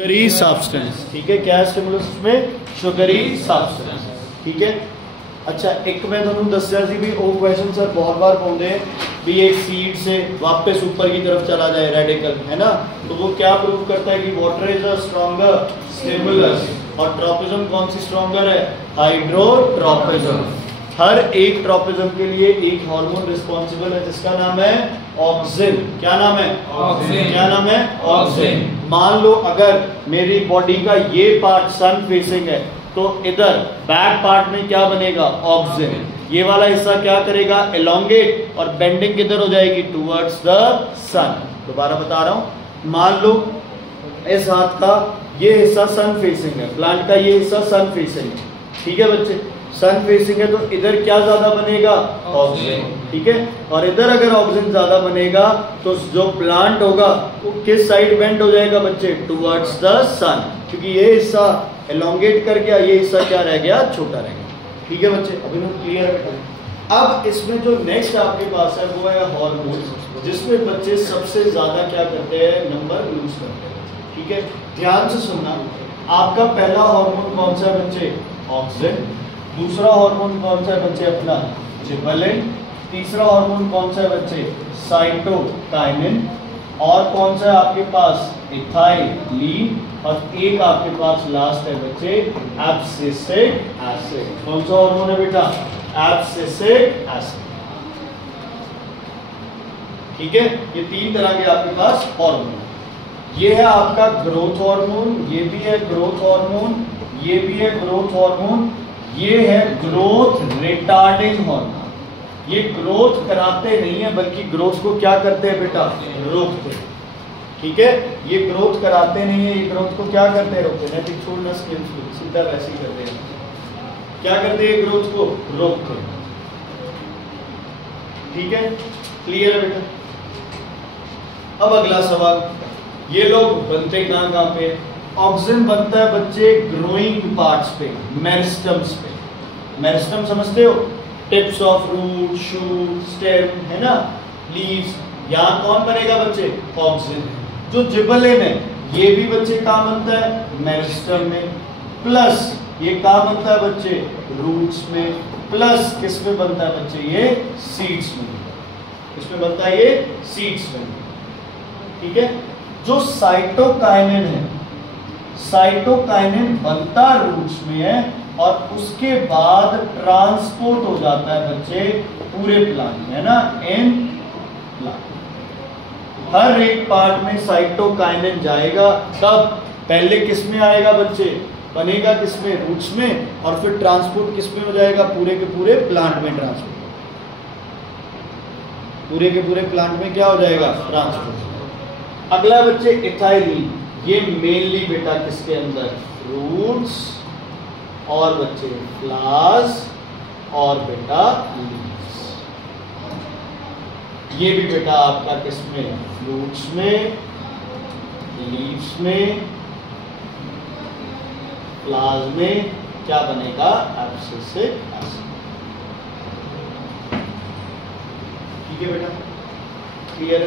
Sugary substance, ठीक है। क्या है स्टिमुलस में? शुगरी सब्सटेंस, ठीक है। अच्छा, एक मैं ਤੁਹਾਨੂੰ ਦੱਸਿਆ ਸੀ ਵੀ ਉਹ क्वेश्चन सर बहुत बार पाते हैं भी एक सीड से वापस ऊपर की तरफ चला जाए रेडिकल, है ना। तो वो क्या प्रूव करता है कि water is a stronger stimulus. और ट्रॉपिज्म कौन सी स्ट्रॉन्गर है? हाइड्रोट्रॉपिज्म। हर एक ट्रॉपिज्म के लिए एक हार्मोन रिस्पॉन्सिबल है जिसका नाम है ऑक्सिन। क्या नाम है? ऑक्सिन। क्या नाम है? ऑक्सिन। मान लो अगर मेरी बॉडी का ये पार्ट सन फेसिंग है तो इधर बैक पार्ट में क्या बनेगा? ऑक्सिन। ये वाला हिस्सा क्या करेगा? एलोंगेट, और बेंडिंग किधर हो जाएगी? टुवर्ड्स द सन। दोबारा बता रहा हूं, मान लो इस हाथ का ये हिस्सा सन फेसिंग है, प्लांट का ये हिस्सा सन फेसिंग है, ठीक है बच्चे। सन फेसिंग है तो इधर क्या ज्यादा बनेगा? ऑक्सीजन, ठीक है। और इधर अगर ऑक्सीजन ज्यादा बनेगा तो जो प्लांट होगा वो किस साइड बेंड हो जाएगा बच्चे? टुवर्ड्स द सन, क्योंकि ये हिस्सा एलोंगेट कर गया, ये हिस्सा क्या रह गया? छोटा रह गया, ठीक है बच्चे। अभी मैं क्लियर है। अब इसमें जो नेक्स्ट आपके पास है वो है हार्मोन, जिसमें बच्चे सबसे ज्यादा क्या करते हैं? नंबर लूज करते हैं, ठीक है। ध्यान से सुनना, आपका पहला हार्मोन कौन सा है बच्चे? ऑक्सीजन। दूसरा हार्मोन कौन सा है बच्चे? अपना जिबरेलिन। तीसरा हार्मोन कौन सा है बच्चे? साइटोकाइनिन। और कौन सा है आपके पास? इथाइलिन। और एक आपके पास लास्ट है बच्चे एब्सिसिक एसिड। कौन सा हार्मोन है बेटा? एब्सिसिक एसिड, ठीक है। ये तीन तरह के आपके पास हार्मोन। ये है आपका ग्रोथ हार्मोन, ये भी है ग्रोथ हार्मोन, ये भी है ग्रोथ हार्मोन, ये है ग्रोथ रिटार्डिंग हार्मोन। ये ग्रोथ कराते नहीं है बल्कि ग्रोथ को क्या करते हैं बेटा? रोकते हैं, ठीक है। ये ग्रोथ कराते नहीं है, ये ग्रोथ को क्या करते हैं? रोकते हैं। छोड़ना स्किल्स को सीधा वैसे ही करते हैं। क्या करते हैं? ग्रोथ को रोकते हैं, ठीक है। क्लियर है बेटा? अब अगला सवाल, ये लोग बनते कहां पे? ऑक्सीजन बनता है बच्चे ग्रोइंग पार्ट्स पे, मेरिस्टम्स पे। मेरिस्टम समझते हो? Tips of root, shoot, stem, है ना, लीव्स। यहां कौन बनेगा बच्चे? ऑक्सीजन। जो जिबरेलिन है ये भी बच्चे कहां बनता है? मेरिस्टम में। प्लस ये कहां बनता है बच्चे? रूट्स में। प्लस किस में बनता है बच्चे? ये सीड्स में। किसमें बनता है? ये सीड्स में, ठीक है। जो साइटोकाइनिन है, साइटोकाइनिन बनता रूट्स में है और उसके बाद ट्रांसपोर्ट हो जाता है बच्चे पूरे प्लांट में, है ना, इन प्लांट। हर एक पार्ट में साइटोकाइनिन जाएगा, तब पहले किस में आएगा बच्चे? बनेगा किस में? रूट्स में। और फिर ट्रांसपोर्ट किस में हो जाएगा? पूरे के पूरे प्लांट में ट्रांसपोर्ट। पूरे के पूरे प्लांट में क्या हो जाएगा? ट्रांसपोर्ट। अगला बच्चे इथाइलिन। ये मेनली बेटा किसके अंदर? रूट्स और बच्चे फ्लावर्स और बेटा लीव्स। ये भी बेटा आपका किसमें? रूट्स में, लीव्स में, फ्लावर्स में क्या बनेगा? एब्सिसिक एसिड, ठीक है बेटा। क्लियर?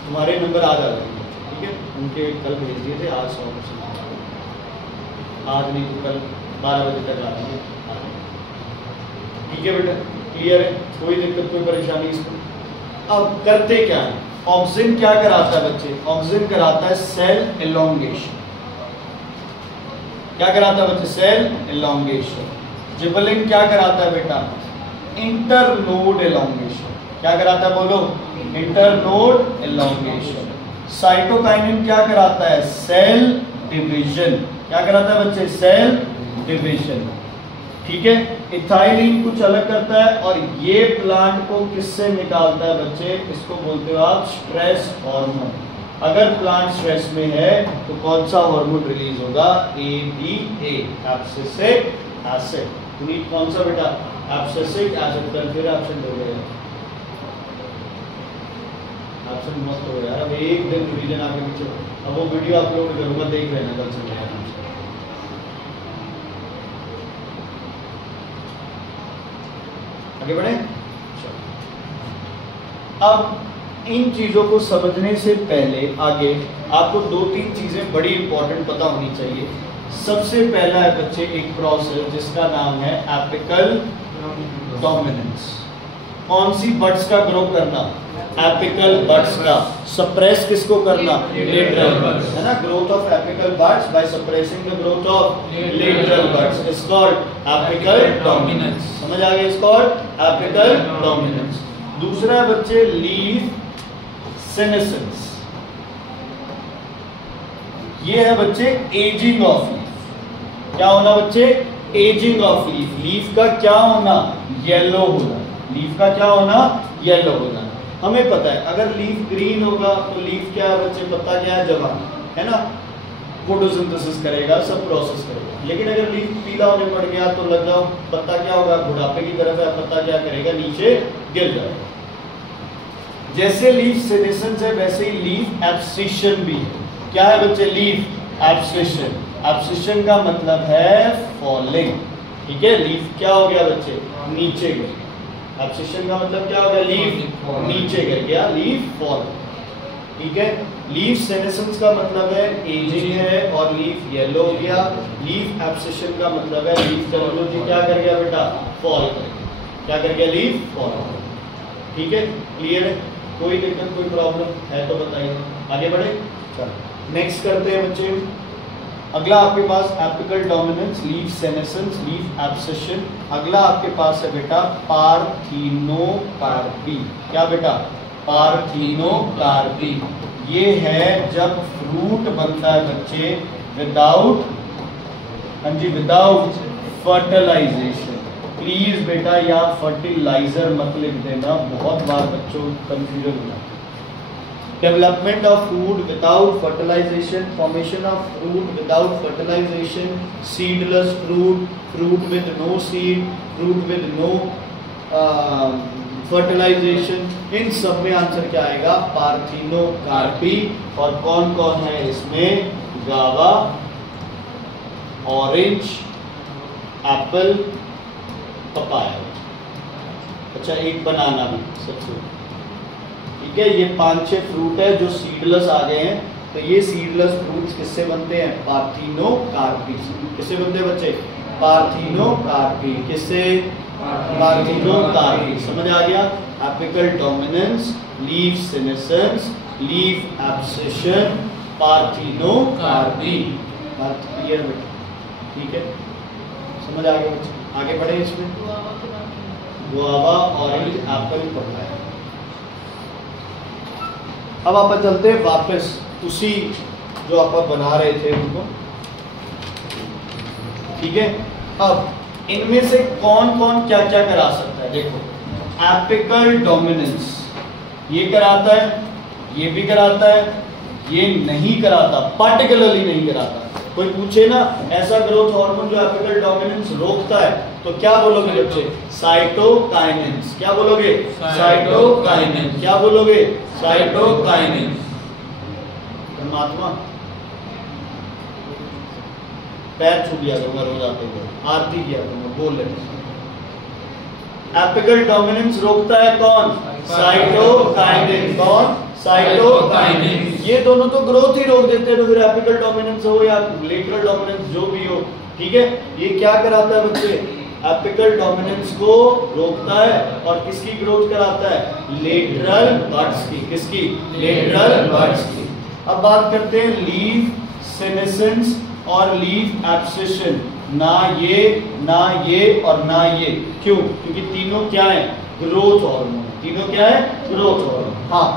तुम्हारे नंबर आज आ जाएंगे, ठीक है। उनके कल भेज दिए थे, आज 100%, आज नहीं तो कल 12 बजे तक आ जाएंगे, ठीक है बेटा। क्लियर है? कोई दिक्कत कोई परेशानी इसमें? अब करते क्या है? ऑक्सीजन क्या कराता है बच्चे? ऑक्सीजन कराता है सेल एलोंगेशन। क्या कराता है बच्चे? Cell elongation. जिबरेलिन क्या कराता है बेटा? Internode elongation. क्या कराता है बोलो? Internode elongation. साइटोकाइनिन क्या कराता है? Cell division. क्या कराता है बच्चे? सेल डिवीजन, ठीक है। इथाइलिन कुछ अलग करता है और ये प्लांट को किससे निकालता है बच्चे? इसको बोलते हो आप स्ट्रेस हार्मोन। अगर प्लांट स्ट्रेस में है तो कौन सा हार्मोन रिलीज होगा? ADA, abscisic acid. कौन सा बेटा? Abscisic acid. कल फिर एब्सेंट हो गया, एब्सेंट मत हो यार। अब एक दिन रिवीजन आगे पीछे। अब वो वीडियो अपलोड करूंगा, देख लेना कल से। आगे बढ़े। अब इन चीजों को समझने से पहले आगे आपको 2-3 चीजें बड़ी इंपॉर्टेंट पता होनी चाहिए। सबसे पहला है बच्चे एक प्रोसेस जिसका नाम है एपिकल डोमिनेंस। कौन सी बड्स का ग्रो करना? एपिकल बड्स का। सप्रेस किसको करना? लेटरल बड्स, है ना। Growth of apical buds by suppressing the growth of lateral buds is called apical dominance. समझ आ गया? Is called apical dominance. दूसरा बच्चे लीफ सेनेसेंस। ये है बच्चे एजिंग ऑफ लीफ। क्या होना बच्चे? Ageing of leaf. लीफ का क्या होना? येलो होना। लीफ का क्या होना? येलो होना। हमें पता है अगर लीफ ग्रीन होगा तो लीफ क्या है बच्चे? पत्ता क्या है? जवान, है ना, फोटोसिंथेसिस करेगा, सब प्रोसेस करेगा। लेकिन अगर लीफ पीला होने पड़ गया तो लग जाओ पत्ता क्या होगा? बुढ़ापे की तरफ है, पत्ता क्या करेगा? नीचे गिर जाएगा। जैसे लीफ सेनेसेंस है वैसे ही लीफ एब्सिशन भी है। क्या है बच्चे? Leaf abscission. एब्सिशन का मतलब है फॉलिंग, ठीक है। लीफ क्या हो गया बच्चे? नीचे गिर। एब्सिशन का मतलब क्या हो गया? लीफ नीचे गिर गया, लीफ फॉल, ठीक है। लीफ सेनेसेंस का मतलब है एजिंग है और लीफ येलो हो गया। लीफ एब्सिशन का मतलब है लीफ जी क्या कर गया बेटा? फॉल कर गया। क्या कर गया? लीफ फॉल, ठीक है। क्लियर है? कोई दिक्कत कोई प्रॉब्लम है तो बताइए। आगे बढ़े, चलो नेक्स्ट करते हैं बच्चे। अगला आपके पास apical dominance, leaf senescence, leaf abscission. अगला आपके पास है बेटा पार्थिनोकार्पी। क्या बेटा? पार्थिनोकार्पी। ये है जब फ्रूट बनता है बच्चे विदाउट, हाँ जी, विदाउट फर्टिलाइजेशन। प्लीज बेटा यहाँ फर्टिलाइजर मत लिख देना, बहुत बार बच्चों कंफ्यूजन होता है। Development of food without fertilization, formation of fruit without fertilization, seedless fruit, fruit with no seed, fruit with no fertilization, इन सब में आंसर क्या आएगा? पार्थिनोकार्पी। और कौन कौन है इसमें? गावा, ऑरेंज, एप्पल, पपाया। अच्छा एक बनाना भी सबसे, ठीक है। ये 5-6 फ्रूट है जो सीडलेस आ गए हैं। तो ये सीडलेस फ्रूट्स किससे बनते हैं? पार्थिनोकार्पी। किससे बनते हैं बच्चे? पार्थिनोकार्पी। किससे? पार्थिनोकार्पी। समझ आ गया? Apical dominance, leaf senescence, leaf abscission, parthenocarpy. बात क्लियर बेटा? ठीक है, समझ आ गया बच्चे? आगे बढ़े इसमें। Guava, orange, Apple, papaya. अब आप चलते हैं वापस उसी जो आप बना रहे थे उनको, ठीक है। अब इनमें से कौन कौन क्या क्या करा सकता है? देखो, एपिकल डोमिनेंस ये कराता है, ये भी कराता है, ये नहीं कराता, पर्टिकुलरली नहीं कराता। कोई पूछे ना ऐसा ग्रोथ हार्मोन जो एपिकल डोमिनेंस रोकता है तो क्या बोलोगे बच्चे? साइटोकाइनेंस। क्या बोलोगे? साइटोकाइनेंस। क्या बोलोगे? साइटोकाइनेंस। परमात्मा पैर छू दिया करूंगा रोज आते हुए, आरती किया करूंगा, बोल लेते। एपिकल डोमिनेंस रोकता है कौन? साइटोकाइनेंस। कौन? साइटोकाइनेंस। ये दोनों तो ग्रोथ ही रोक देते हैं, तो फिर एपिकल डोमिनेंस हो या लेटरल डोमिनेंस जो भी हो, ठीक है। ये क्या कराता है बच्चे? एपिकल डोमिनेंस को रोकता है और किसकी ग्रोथ कराता है? लेटरल बड्स की। किसकी? लेटरल बड्स की। अब बात करते हैं लीफ सेनेसेंस और लीफ एब्सिशन। ना ये और ना ये। क्यों? क्योंकि तीनों क्या है? Growth hormone. तीनों क्या है? Growth hormone. हाँ,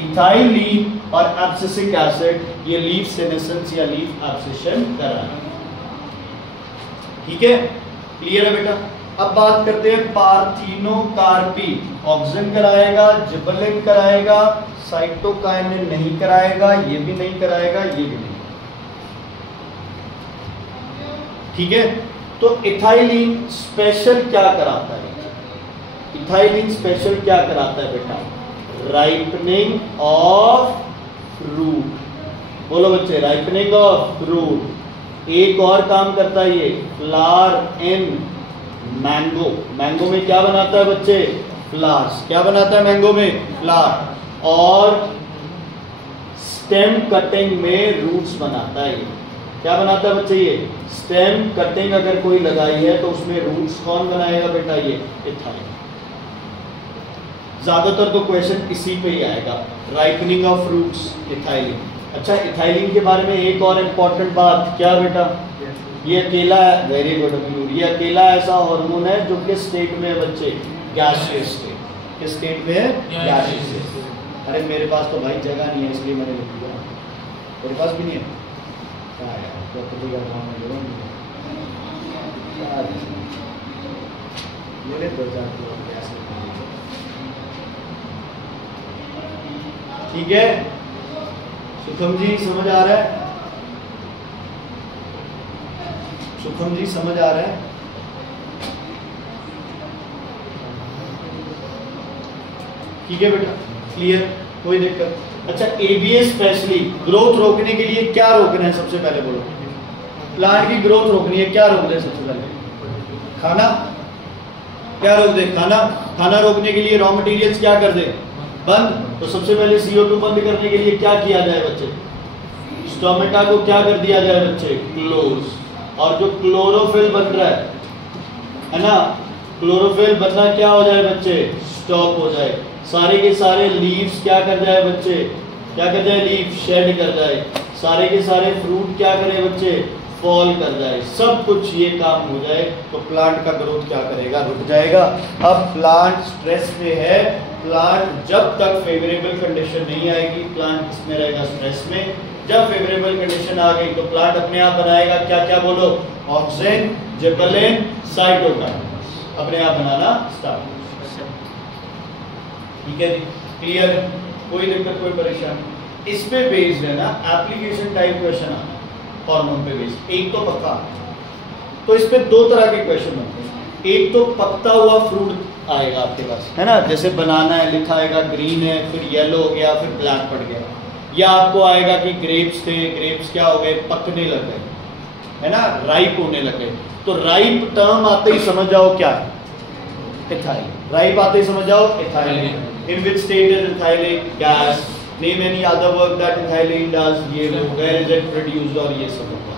इथाइलीन और एब्सिसिक एसिड ये लीफ सेनेसेंस या लीफ एब्सिशन कराएगा, ठीक है। क्लियर है बेटा? अब बात करते हैं पार्थिनोकार्पी। ऑक्सिन कराएगा, जिबरेलिन कराएगा, साइटोकाइनेन नहीं कराएगा, ये भी नहीं कराएगा, ये भी नहीं, ठीक है। तो इथाइलीन स्पेशल क्या कराता है? इथाइलीन स्पेशल क्या कराता है बेटा? Ripening of fruit. बोलो बच्चे, राइपनिंग ऑफ फ्रूट। एक और काम करता है ये, फ्लावर इन मैंगो। मैंगो में क्या बनाता है बच्चे? फ्लावर्स। क्या बनाता है मैंगो में? फ्लावर। और स्टेम कटिंग में रूट्स बनाता है। ये क्या बनाता है बच्चे? ये स्टेम कटिंग अगर कोई लगाई है तो उसमें रूट्स कौन बनाएगा बेटा? ये इथाइलिन। ज्यादातर तो क्वेश्चन इसी पे ही आएगा, राइपनिंग ऑफ फ्रूट्स, इथाइलिन। अच्छा, इथाइलिन के बारे में एक और इम्पॉर्टेंट बात क्या बेटा? ये अकेला, वेरी गुड अमरूर, ये अकेला ऐसा हार्मोन है जो किस स्टेट में है बच्चे? Gaseous state. किस स्टेट में है? गैसियस। अरे मेरे पास तो भाई जगह नहीं है इसलिए मैंने लिख दिया। मेरे पास भी नहीं है। क्या यार, मेरे 2000 ठीक है। सुखम जी समझ आ रहा है? सुखम जी समझ आ रहा है? ठीक है बेटा, क्लियर, कोई दिक्कत? अच्छा, एबीएस स्पेशली ग्रोथ रोकने के लिए क्या रोकना है? सबसे पहले बोलो, प्लांट की ग्रोथ रोकनी है, क्या रोक दे सबसे पहले? खाना। क्या रोक दे? खाना। खाना रोकने के लिए रॉ मटेरियल्स क्या कर दे? बंद। तो सबसे पहले CO2 बंद करने के लिए क्या किया जाए बच्चे? स्टोमेटा को क्या कर दिया जाए बच्चे? क्लोज। और जो क्लोरोफिल बन रहा है ना, क्लोरोफिल बनना क्या हो जाए बच्चे? स्टॉप हो जाए। सारे के सारे लीव्स क्या कर जाए बच्चे? क्या कर जाए? लीव शेड कर जाए। सारे के सारे फ्रूट क्या करे बच्चे? फॉल कर जाए। सब कुछ ये काम हो जाए तो प्लांट का ग्रोथ क्या करेगा? रुक जाएगा। अब प्लांट स्ट्रेस में है। प्लांट जब तक फेवरेबल कंडीशन नहीं आएगी, प्लांट किसमें रहेगा? स्ट्रेस में। जब फेवरेबल कंडीशन आ गई तो प्लांट अपने आप बनाएगा क्या क्या? बोलो, ऑक्सिन, जिबरेलिन, साइटोकाइनेसिस अपने आप बनाना स्टार्ट। ठीक है जी, क्लियर? कोई दिक्कत, कोई परेशानी? इस पे बेस्ड है ना, एप्लीकेशन टाइप क्वेश्चन आना हार्मोन पे बेस्ड। एक तो पक्का, तो इस पे दो तरह के क्वेश्चन बनते हैं। एक तो पकता हुआ फ्रूट आएगा आपके पास, है ना, जैसे बनाना है, लिखा आएगा ग्रीन है, फिर येलो हो गया, फिर ब्लैक पड़ गया। या आपको आएगा कि ग्रेप्स थे, ग्रेप्स क्या हो गए? पकने लग गए, है ना, राइप होने लगे। तो राइप टर्म आते ही समझ जाओ क्या है? इथाइलिन। राइप आते ही समझ जाओ ethylene. In which state is ethylene? Gas. Name any other work that ethylene does, ये लो, वेयर इज इट प्रोड्यूस्ड, और ये सब होगा।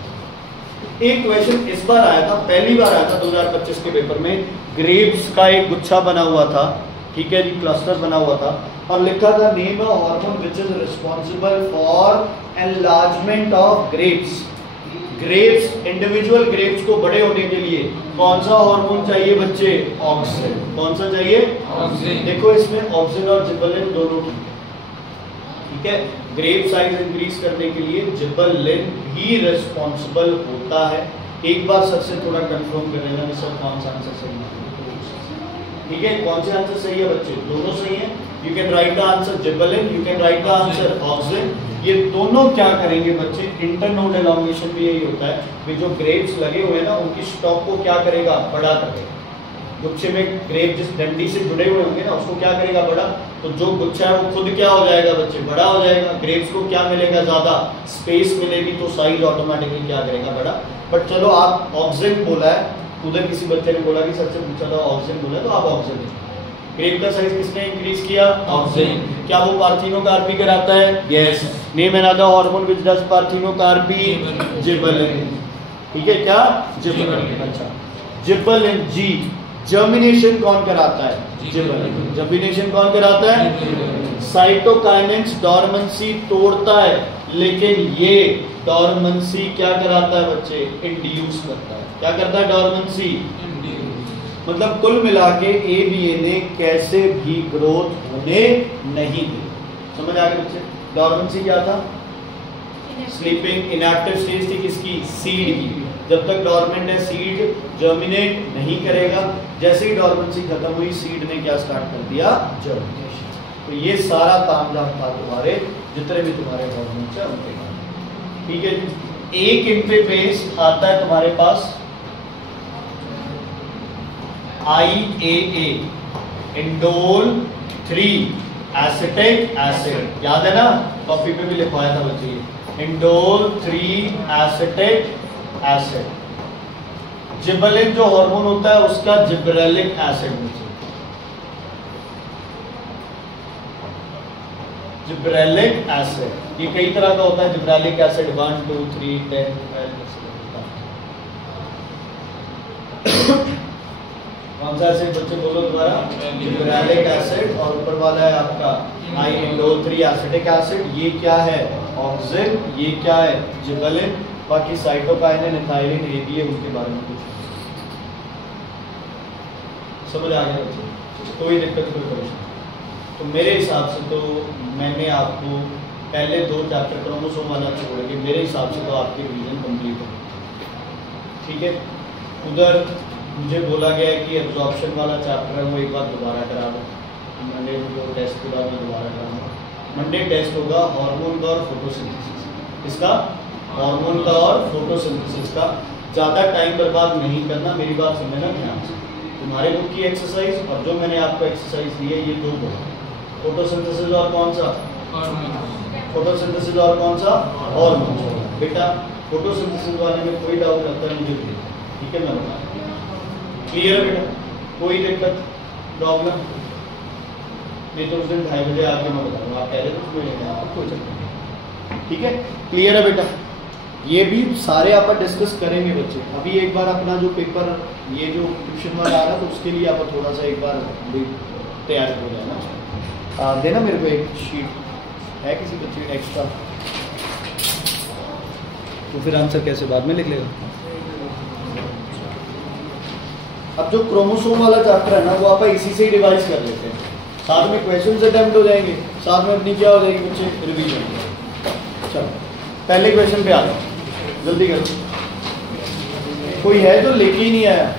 एक क्वेश्चन इस बार आया था, पहली बार आया था 2025 के पेपर में। ग्रेप्स का एक गुच्छा बना हुआ था, ठीक है जी, क्लस्टर बना हुआ था, और लिखा था name a hormone which is responsible for enlargement of grapes. Grapes, individual grapes को बड़े होने के लिए कौन सा हार्मोन चाहिए बच्चे? ऑक्सिन। कौन सा चाहिए? ऑक्सिन। देखो इसमें ऑक्सिन और जिबरेलिन दोनों ठीक है। ग्रेप साइज इंक्रीज करने के लिए जिबरेलिन भी रिस्पांसिबल होता है। एक बार सर से थोड़ा कंफर्म कर लेना कि सर कौन सा आंसर सही है। ठीक है, कौन से आंसर सही है बच्चे? दोनों सही है। You can write the answer gibberellin, you can write the answer auxin. ये दोनों क्या करेंगे बच्चे? इंटरनोड एलोंगेशन भी यही होता है कि जो ग्रेप्स लगे हुए हैं ना, उनकी स्टॉक को क्या करेगा? बड़ा करेगा। गुच्छे में ग्रेप जिस डंडी से जुड़े हुए होंगे ना, उसको क्या करेगा? बड़ा। तो जो गुच्छा है वो खुद क्या हो जाएगा बच्चे? बड़ा हो जाएगा। ग्रेप्स को क्या मिलेगा? ज्यादा स्पेस मिलेगी, तो साइज ऑटोमेटिकली क्या करेगा? बड़ा। बट चलो, आप ऑक्सिन बोला है, उधर किसी बच्चे ने बोला कि सर से पूछा था ऑक्सिन बोला, तो आप ऑक्सिन। ग्रेप का साइज किसने इंक्रीज किया? ऑक्सिन। क्या वो पार्थिनोकार्पी कराता है? Yes. Name another hormone which does parthenocarpy? Gibberellin. ठीक है, क्या? जिबरेलिन। अच्छा, जिबरेलिन जी। जर्मिनेशन कौन कराता है? जिबरेलिन। जर्मिनेशन कौन कराता है? साइटोकाइनेसिस डोरमेंसी तोड़ता है, लेकिन ये डोरमेंसी क्या कराता है बच्चे? इंड्यूस करता है। क्या करता है? डोरमेंसी। मतलब कुल मिला के ABNA कैसे भी ग्रोथ होने नहीं दी। समझ आ गए बच्चे? डोरमेंसी क्या था? स्लीपिंग, इनएक्टिव स्टेज थी किसकी? सीड की। जब तक डोरमेंट है सीड जर्मिनेट नहीं करेगा। जैसे ही डोरमेंसी खत्म हुई, सीड ने क्या स्टार्ट कर दिया? जर्मिनेशन। तो ये सारा काम था तुम्हारे, जितने भी तुम्हारे हार्मोन्स है उनके बारे। ठीक है, एक इन पे बेस आता है तुम्हारे पास IAA, इंडोल 3 एसिटिक एसिड। याद है ना, कॉपी पे भी लिखवाया था बच्चे। Indole 3 acetic acid. जिबरेलिन जो हार्मोन होता है उसका जिबरेलिक एसिड। Gibberellic acid. ये कई तरह का होता है जिब्रेलिक एसिड, 1 2 3 10 12। कौन सा एसिड बच्चे बोलो दोबारा? Gibberellic acid. और ऊपर वाला है आपका INO3 एसिटिक एसिड। ये क्या है? ऑक्सिन। ये क्या है? जिबरेलिन। बाकी साइटोकाइनिन, इथाइलिन, ये भी है, उसके बारे में कुछ समझ आ गया बच्चे? कोई दिक्कत, कोई परेशानी? तो मेरे हिसाब से तो मैंने आपको पहले 2 चैप्टर क्रोमोसोम वाला छोड़ के मेरे हिसाब से तो आपकी रिवीजन कंप्लीट है। ठीक है, उधर मुझे बोला गया है कि एब्जॉर्प्शन वाला चैप्टर है वो एक बार दोबारा करा दो। मंडे को टेस्ट के बाद मैं दोबारा कराऊंगा। मंडे टेस्ट होगा हार्मोन का और फोटोसिंथेसिस। इसका हार्मोन का और फोटोसिंथेसिस का। ज़्यादा टाइम बर्बाद नहीं करना, मेरी बात समझना ध्यान से। तुम्हारे बुक की एक्सरसाइज और जो मैंने आपको एक्सरसाइज दी है ये 2 बुक, फोटोसिंथेसिस और कौन सा? फोटोसिंथेसिस और कौन सा? हार्मोन। बेटा फोटोसिंथेसिस वाले में कोई डाउट रहता है मुझे भी, ठीक है, मैं बता क्लियर है बेटा? कोई दिक्कत, प्रॉब्लम नहीं तो उस दिन 2:30 बजे आके मैं बताऊँगा। आप कह रहे थे उसमें लेने आप, कोई चक्कर नहीं, ठीक है, क्लियर है बेटा? ये भी सारे आप डिस्कस करेंगे बच्चे। अभी एक बार अपना जो पेपर ये जो ट्यूशन वाला आ रहा तो उसके लिए आप थोड़ा सा एक बार भी तैयार हो जाना। देना मेरे को एक शीट है किसी बच्चे का एक्स्ट्रा, तो फिर आंसर कैसे बाद में लिख लेगा। अब जो क्रोमोसोम वाला चैप्टर है ना वो आप इसी से ही रिवाइज कर लेते हैं, साथ में क्वेश्चन अटेम्प्ट हो जाएंगे, साथ में अपनी क्या हो जाएगी बच्चे? रिवीजन। चलो पहले क्वेश्चन पे आ जाओ, जल्दी करो। कोई है जो लेके ही नहीं आया?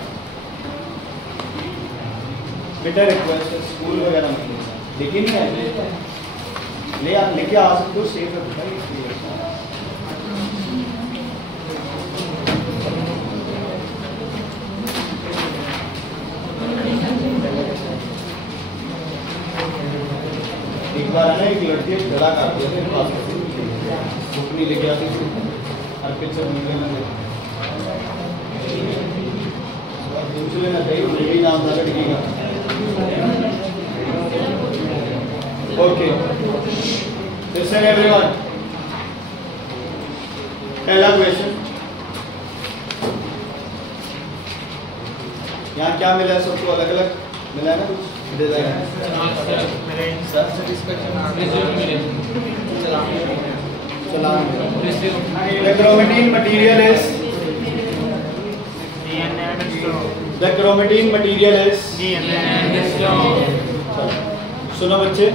बेटा रिक्वेस्ट स्कूल वगैरह में लेके नहीं आया, लेके आ सकते हो, सेफ है बेटा। एक बार है ना एक लड़की गला काट दिया था पास में, बुक नहीं लेके आती थी, हर पिक्चर मिलने लगे। पूछ लेना चाहिए यही नाम था लड़की का। ओके, लिसन एवरीवन, पहला क्वेश्चन। यहाँ क्या मिला है सबको? अलग अलग मिला है ना कुछ design? The chromatin material is सुनो बच्चे,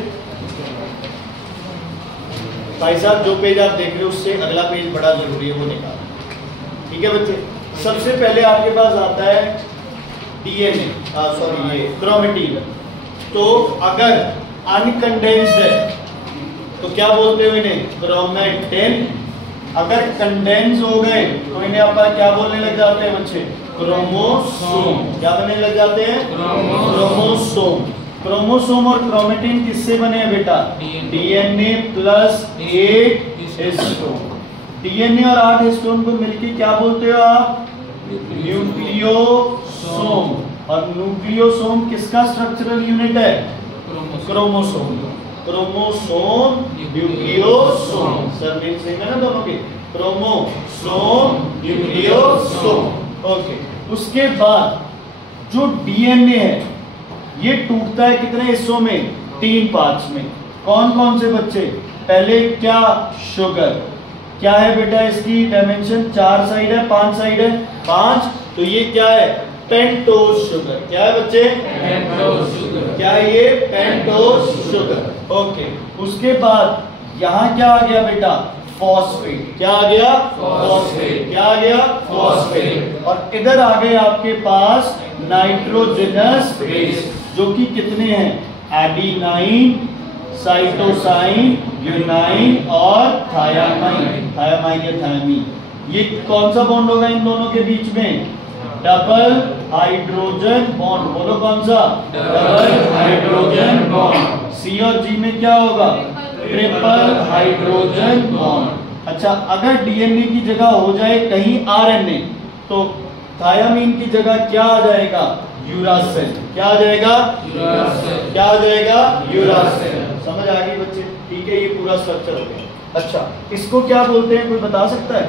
भाई साहब जो पेज आप देख रहे हो उससे अगला पेज बड़ा जरूरी है, वो निकालो। ठीक है बच्चे, सबसे पहले आपके पास आता है DNA, सॉरी ये क्रोमेटिन। तो अगर अनकंडेंस्ड है तो क्या बोलते हो इन्हें? क्रोमेटिन। अगर कंडेंस हो गए तो इन्हें अपन क्या बोलने लग जाते हैं बच्चे? क्रोमोसोम। क्या बनने लग जाते हैं? क्रोमोसोम। क्रोमोसोम और क्रोमेटिन किससे बने हैं बेटा? DNA plus 8 histone. DNA और 8 हिस्टोन को मिलके क्या बोलते हो आप? न्यूक्लियोसोम। और न्यूक्लियोसोम किसका स्ट्रक्चरल यूनिट है? Chromosome. Chromosome nucleosome, surname same है ना दोनों के? Chromosome nucleosome. ओके, उसके बाद जो DNA है ये टूटता है कितने हिस्सों में? 3 पार्ट्स में। कौन कौन से बच्चे? पहले क्या? शुगर। क्या है बेटा इसकी डायमेंशन? 4 साइड है, 5 साइड है? 5। तो ये क्या है? Pentose sugar. क्या है बच्चे? Pentose sugar. क्या है ये? Pentose sugar. ओके, उसके बाद यहाँ क्या आ गया बेटा? फॉस्फेट। क्या आ गया? फॉस्फेट। क्या आ गया? फॉस्फेट। और इधर आ गए आपके पास नाइट्रोजनस बेस, जो कि कितने हैं? एडिनाइन, साइटोसाइन, यूनाइन और थायामाइन। थायामाइन या थायामीन। ये कौन सा बॉन्ड होगा इन दोनों के बीच में? Double hydrogen bond. बोलो कौन सा? Double hydrogen bond. C और G में क्या होगा? Triple hydrogen bond. अच्छा, अगर DNA की जगह हो जाए कहीं RNA तो थायामीन की जगह क्या आ जाएगा? यूरासिल। क्या आ जाएगा? यूरासिल। क्या आ जाएगा? यूरासिल। समझ आ गई बच्चे? ठीक ठीक है, ये पूरा स्ट्रक्चर हो गया। अच्छा, इसको क्या बोलते हैं, कोई बता सकता है?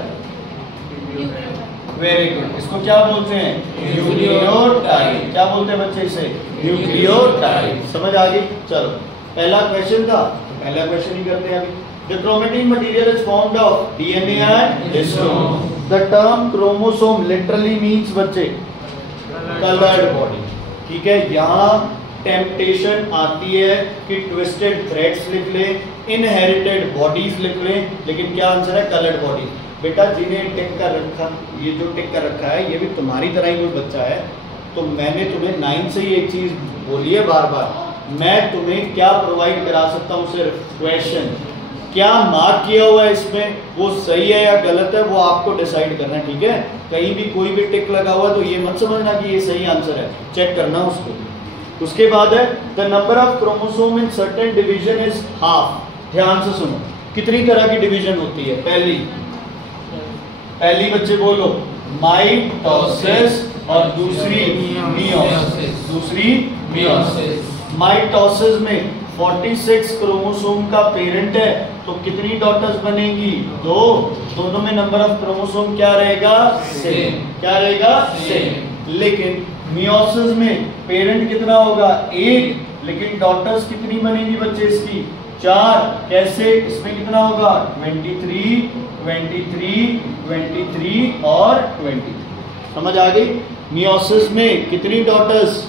वेरी गुड, इसको क्या बोलते हैं? न्यूक्लियोटाइड। क्या बोलते हैं बच्चे इसे? न्यूक्लियोटाइड। समझ आ गई? चलो, पहला क्वेश्चन था, पहला क्वेश्चन ही करते हैं अभी। The chromatin material is formed of DNA and histone. The term chromosome literally means बच्चे colored body। ठीक है, यहाँ टेम्पटेशन आती है कि ट्विस्टेड थ्रेड्स लिख लें, इनहेरिटेड बॉडीज लिख लें, लेकिन क्या आंसर है? Coloured body. बेटा जिन्हें टिक कर रखा, ये जो टिक कर रखा है, ये भी तुम्हारी तरह ही कोई बच्चा है। तो मैंने तुम्हें 9 से ही एक चीज बोली है बार बार, मैं तुम्हें क्या प्रोवाइड करा सकता हूँ? सिर्फ क्वेश्चन, क्या मार्क किया हुआ है इसमें, वो सही है या गलत है, वो आपको डिसाइड करना है। ठीक है, कहीं भी कोई भी टिक लगा हुआ तो ये मत समझना कि ये सही आंसर है, चेक करना उसको। उसके बाद है the number of chromosome in certain division is half. ध्यान से सुनो, कितनी तरह की डिवीजन होती है? पहली बच्चे बोलो माइटोसिस और दूसरी मियोसिस। दूसरी मियोसिस। माइटोसिस में 46 क्रोमोसोम का पेरेंट है, तो कितनी डॉटर्स बनेंगी? 2। दोनों में नंबर ऑफ क्रोमोसोम क्या रहेगा? सेम। क्या रहेगा? सेम। लेकिन मियोसिस में पेरेंट कितना होगा? 1, लेकिन डॉटर्स कितनी बनेगी बच्चे इसकी? 4। कैसे? इसमें कितना होगा? 23, 23, 23 और 23। समझ आ गई? मियोसिस में कितनी डॉटर्स?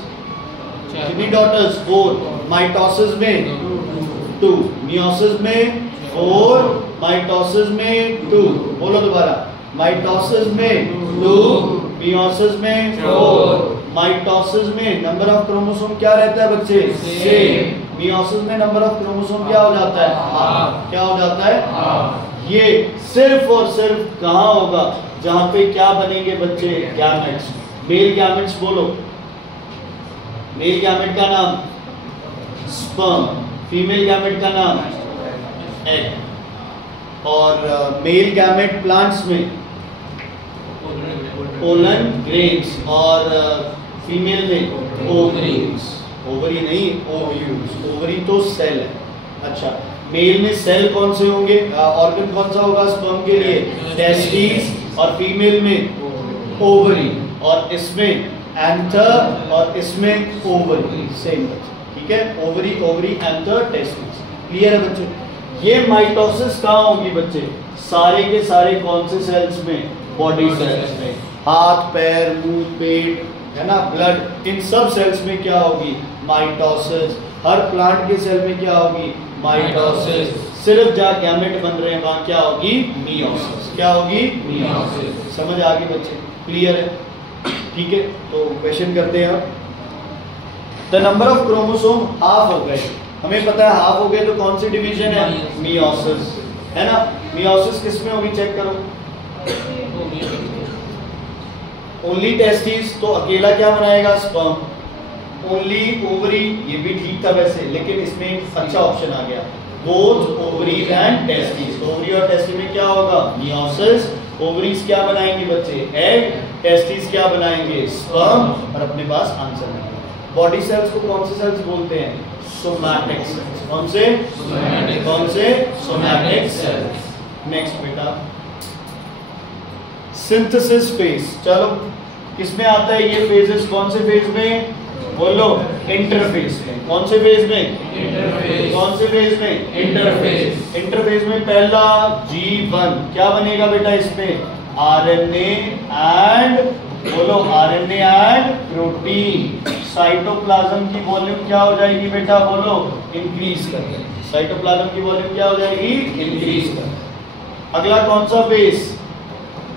कितनी डॉटर्स? 4। माइटोसिस में 2। मियोसिस में 4, माइटोसिस में 2। बोलो दोबारा, माइटोसिस में 2, मियोसिस में 4। माइटोसिस में नंबर ऑफ क्रोमोसोम क्या रहता है बच्चे? सेम। मियोसिस में नंबर ऑफ क्रोमोसोम क्या हो जाता है? हाफ। क्या हो जाता है? ये सिर्फ और सिर्फ कहाँ होगा? जहां पे क्या बनेंगे बच्चे? गैमेट्स। मेल गैमेट्स बोलो, मेल गैमेट का नाम स्पर्म, फीमेल गैमेट का नाम एग। और मेल गैमेट प्लांट्स में पोलन ग्रेन्स और फीमेल में ओवरीज। ओवरी नहीं, ओव्यूल्स। ओवरी तो सेल है। अच्छा, मेल में सेल कौन से होंगे? ऑर्गन कौन सा होगा स्पर्म के लिए? टेस्टिस। और फीमेल में ओवरी, और इसमें एंथर और इसमें ओवरी। सेम बच्चे, ठीक है? Ovary, ovary, anther, testis. Clear है बच्चे? ये माइटोसिस कहाँ होगी बच्चे? सारे के सारे कौन से सेल्स में? बॉडी सेल्स में। हाथ, पैर, मुंह, पेट, है ना, ब्लड, इन सब सेल्स में क्या होगी? माइटोसिस। हर प्लांट के सेल में क्या होगी? माइटोसिस। सिर्फ जहाँ गैमेट बन रहे हैं वहां क्या होगी? मियोसिस। क्या होगी? मियोसिस। समझ आ गई बच्चे? क्लियर है? ठीक है, तो क्वेश्चन करते हैं अब। The number of chromosome half हो गए, हमें पता है हाफ हो गए, तो कौन सी डिवीजन है? मियोसिस, है ना? मियोसिस किस में होगी? चेक करो। ओनली टेस्टिस, तो अकेला क्या बनाएगा? स्पर्म। ओनली ओवरी, ये भी ठीक था वैसे, लेकिन इसमें एक अच्छा ऑप्शन आ गया, both ovaries and testis. Ovary और टेस्टिस में क्या होगा? मियोसिस। ओवरीज क्या बनाएंगे बच्चे? एग। टेस्टिस क्या बनाएंगे? स्पर्म। और अपने पास आंसर है। बॉडी सेल्स को कौन से सेल्स बोलते हैं? Somatic cells. कौन से? कौन से? Somatic cells. नेक्स्ट बेटा, सिंथेसिस फेज। चलो, किसमें आता है ये फेजेस? कौन से फेज में? बोलो, इंटरफेज में। कौन से फेज में? इंटरफेज। कौन से फेज में? इंटरफेज। इंटरफेज में पहला G1 क्या बनेगा बेटा? इसमें आरएनए एंड, बोलो, आरएनए एंड प्रोटीन। साइटोप्लाज्म की वॉल्यूम क्या हो जाएगी बेटा? बोलो, इंक्रीज कर। साइटोप्लाज्म की वॉल्यूम क्या हो जाएगी? इंक्रीज कर। अगला कौन सा फेज?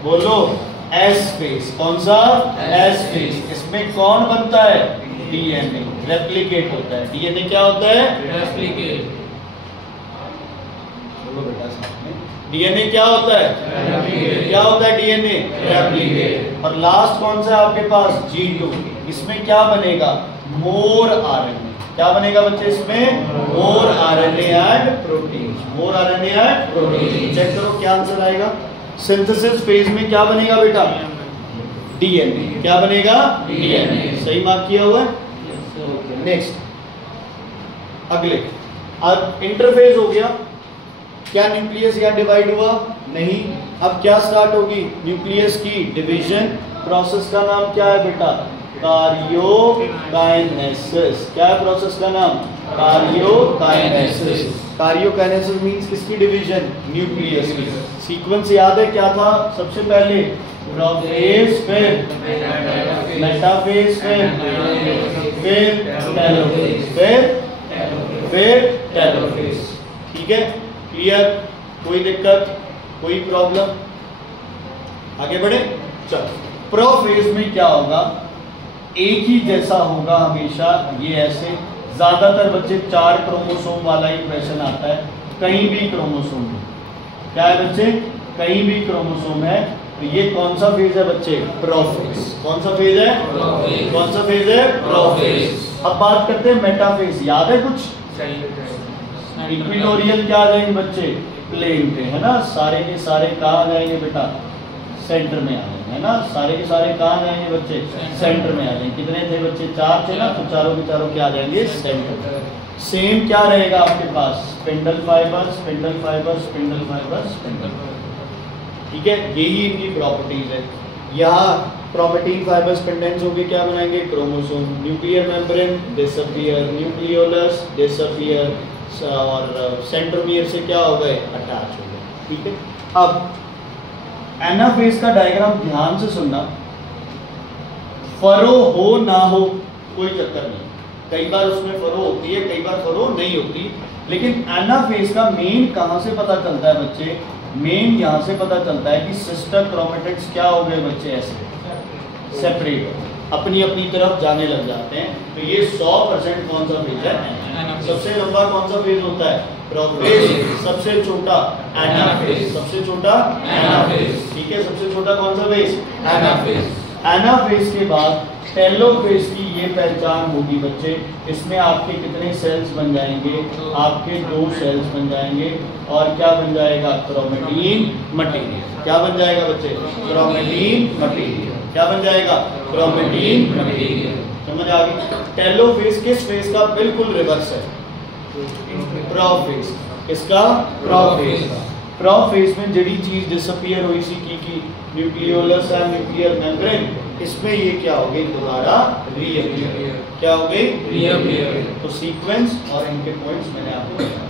बोलो, एस फेज। कौन सा? S phase. इसमें कौन बनता है? डीएनए। रेप्लिकेट होता है। डीएनए क्या होता है? रेप्लिकेट। बोलो बेटा साथ में, डीएनए क्या होता है? रेप्लिकेट। क्या होता है डीएनए? रेप्लिकेट। और लास्ट कौन सा है आपके पास? G2। इसमें क्या बनेगा? More RNA. क्या बनेगा बच्चे इसमें? More RNA and protein. More RNA and protein. Check करो क्या आंसर आएगा। सिंथेसिस फेज में क्या बनेगा बेटा? डीएनए। क्या बनेगा? डीएनए। सही मार्क किया हुआ है? नेक्स्ट, अगले, अब इंटरफेज हो गया, क्या न्यूक्लियस यहाँ डिवाइड हुआ? नहीं। अब क्या स्टार्ट होगी? न्यूक्लियस की डिवीजन। प्रोसेस का नाम क्या है बेटा? कार्योकाइनेसिस। क्या है प्रोसेस का नाम? कार्योकाइनेसिस। कार्योकाइनेसिस मींस किसकी डिवीजन? न्यूक्लियस की। सीक्वेंस याद है क्या था? सबसे पहले प्रोफेज, फिर मेटाफेज, फिर टेलोफेज, फिर टेलोफेज। ठीक है, क्लियर? कोई दिक्कत, कोई प्रॉब्लम? आगे बढ़े। चलो, प्रोफेज में क्या होगा? एक ही जैसा होगा हमेशा, ये ऐसे। ज्यादातर बच्चे 4 क्रोमोसोम वाला ही क्वेश्चन आता है, कहीं भी क्रोमोसोम है। क्या है बच्चे? कहीं भी क्रोमोसोम है। तो ये कौन सा फेज है बच्चे? प्रोफेज। कौन सा फेज है? कौन सा फेज है? प्रोफेज। अब बात करते हैं मेटाफेज। याद है कुछ? इक्वेटोरियल क्या आ जाएंगे बच्चे? प्लेन पे, है ना। सारे के सारे कहाँ आ जाएंगे बेटा? सेंटर में आ जाएंगे, है ना। सारे के सारे कहाँ आ जाएंगे बच्चे? सेंटर में आ जाएंगे। कितने थे बच्चे? 4 थे ना, तो चारों के चारों क्या आ जाएंगे? सेंटर। सेम क्या रहेगा आपके पास? Spindle fibre, spindle fibre, spindle fibre, spindle fibre. ठीक है, यही इनकी प्रॉपर्टीज है। यहाँ क्रोमेटिन फाइबर स्पिंडेंस होके क्या बनाएंगे? Chromosome. Nuclear membrane disappear, nucleolus disappear, और सेंट्रोमियर से क्या हो गए? अटैच हो गए। ठीक है, अब एनाफेज का डायग्राम ध्यान से सुनना। फरो हो ना हो कोई चक्कर नहीं, कई बार उसमें फरो होती है, कई बार फरो नहीं होती। लेकिन एनाफेज का मेन कहां से पता चलता है बच्चे? मेन यहां से पता चलता है कि सिस्टर क्रोमेटिड्स क्या हो गए बच्चे? ऐसे सेपरेट, अपनी अपनी तरफ जाने लग जाते हैं। तो ये 100% कौन सा फेज है? सबसे लंबा कौन सा फेज होता है? प्रोफेज। सबसे छोटा एनाफेज। सबसे छोटा एनाफेज। ठीक है, सबसे छोटा कौन सा फेज? एनाफेज। एनाफेज के बाद टेलोफेज की ये पहचान होगी बच्चे। इसमें आपके कितने सेल्स बन जाएंगे? आपके 2 सेल्स बन जाएंगे। और क्या बन जाएगा? Chromatin material. क्या बन जाएगा बच्चे? Chromatin material. क्या बन जाएगा? Chromatin material. समझ आ गई? टेलोफेज किस फेज का बिल्कुल रिवर्स है? प्रोफेज। किसका? प्रोफेज का। प्रोफेज में जड़ी चीज डिसअपियर हुई सी की न्यूक्लियोलस एंड न्यूक्लियर मेम्ब्रेन, इसमें ये क्या हो गई? दोबारा रीअपियर। क्या हो गई? रीअपियर। तो सीक्वेंस और इनके पॉइंट्स मैंने आपको बताया।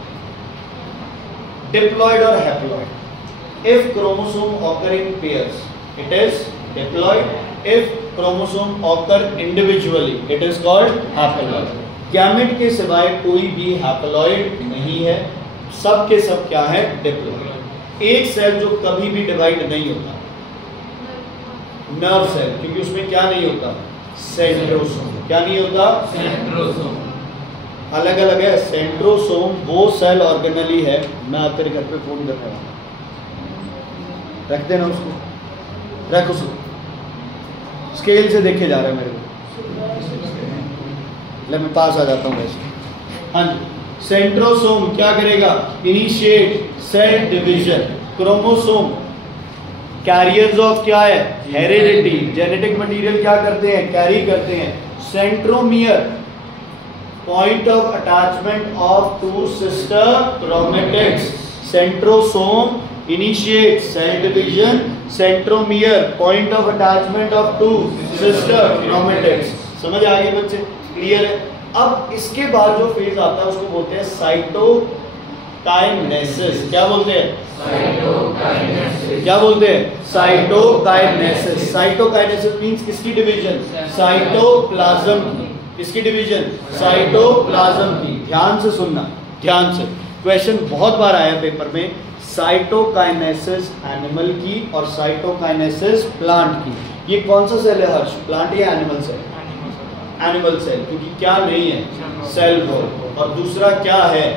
डिप्लॉयड और haploid. If chromosome occur in pairs it is diploid. If chromosome occur individually it is called haploid. Gamete के सिवाय कोई भी हैप्लॉयड नहीं है, सब के सब क्या है? डिप्लॉयड। एक सेल जो कभी भी डिवाइड नहीं होता, नर्व सेल, क्योंकि उसमें क्या नहीं होता? सेंट्रोसोम। क्या नहीं होता? सेंट्रोसोम। अलग अलग है। सेंट्रोसोम वो सेल ऑर्गेनली है। मैं आप तेरे घर पे फोन कर रहा हूँ, रख देना उसको, रख उसको। स्केल से देखे जा रहा है मेरे को, मैं पास आ जाता हूँ वैसे। हाँ जी, सेंट्रोसोम क्या करेगा? Initiate cell division. Chromosome carriers of क्या है? हेरिडिटी। जेनेटिक मटेरियल क्या करते हैं? कैरी करते हैं। Centromere point of attachment of 2 sister chromatids. Centrosome initiate cell division. Centromere point of attachment of 2 sister chromatids. समझ आ गई बच्चे? क्लियर है? अब इसके बाद जो फेज आता है उसको बोलते हैं साइटोकाइनेसिस। क्या बोलते हैं? साइटोकाइनेसिस। क्या बोलते हैं? साइटोकाइनेसिस। साइटोकाइनेसिस मींस किसकी डिवीजन? साइटोप्लाज्म की। किसकी डिवीजन? साइटोप्लाज्म की। ध्यान से सुनना, ध्यान से। क्वेश्चन बहुत बार आया पेपर में। साइटोकाइनेसिस एनिमल की और साइटोकाइनेसिस प्लांट की। ये कौन सा सेल है हर्ष? प्लांट या एनिमल सेल? एनिमल सेल, क्योंकि क्या नहीं है? Cell wall. और दूसरा क्या है?